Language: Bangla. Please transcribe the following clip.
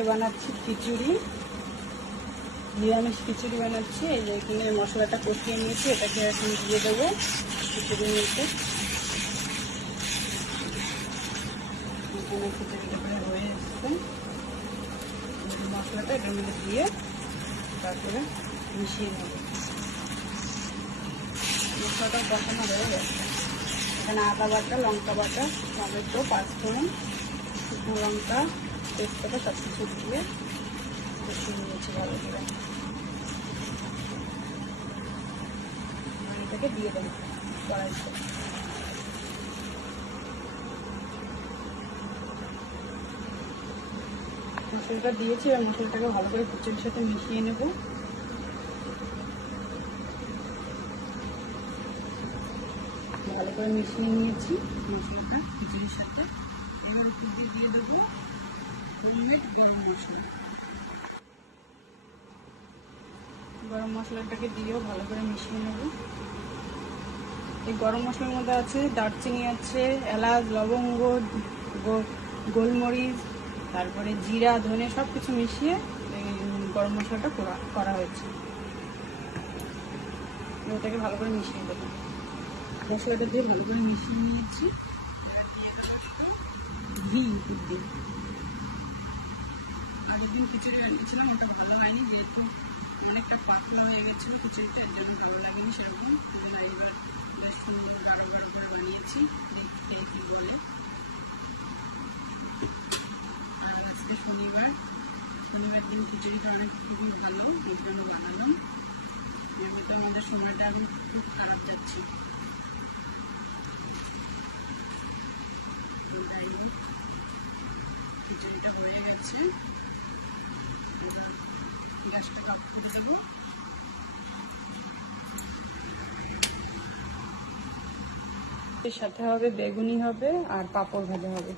আজকে বানাচ্ছি খিচুড়ি, নিরামিষ খিচুড়ি বানাচ্ছি। এই যে এখানে মশলাটা কষিয়ে নিয়েছি, এটাকে এখন দিয়ে দেবো খিচুড়ি নিতে। এখানে খিচুড়িটা প্রায় হয়ে এসছে, মশলাটা এটার মধ্যে দিয়ে তারপরে মিশিয়ে নেব। মশলাটা কষানো হয়ে গেছে। এখানে আদা বাটা, লঙ্কা বাটা, টমেটো, পাঁচফোড়ন, শুকনো লঙ্কা, তেজপাতা সব কিছু দিয়ে কষিয়ে নিয়েছি ভালো করে। এটাকে দিয়ে দেবো কড়াইতে। মশলাটা দিয়েছি, আর মশলাটাকে ভালো করে খিচুড়ির সাথে মিশিয়ে নেব। ভালো করে মিশিয়ে নিয়েছি মশলাটা খিচুড়ির সাথে। এবার দিয়ে দেবো হোমমেড গরম মশলা। গরম মশলাটাকে দিয়েও ভালো করে মিশিয়ে নেব। এই গরম মশলার মধ্যে আছে দারচিনি, আছে এলাচ, লবঙ্গ, গোলমরিচ, তারপরে জিরা, ধনে সব কিছু মিশিয়ে এই গরম মশলাটা করা হয়েছে। এটাকে ভালো করে মিশিয়ে দেবো। মশলাটা দিয়ে ভালো করে মিশিয়ে নিয়েছি। ঘি দিয়ে আগের দিন খিচুড়ি বানিয়েছিলাম, ওটা ভালো হয়নি, যেহেতু অনেকটা পাতলা হয়ে গেছিলো খিচুড়িটা, এর জন্য ভালো লাগেনি সেরকম। এবার বেশ সুন্দর গাঢ় গাঢ় করে বানিয়েছি, দেখতে বলে। আর আজকে শনিবার দিন খিচুড়িটা অনেক খুবই ভালো, এই জন্য বানালাম। এমনিতে আমাদের সময়টা আমি খুব খারাপ যাচ্ছি। খিচুড়িটা হয়ে গেছে, গ্যাসটা অফ করে দেবো। এর সাথে হবে বেগুনি হবে আর পাঁপড় ভাজা হবে।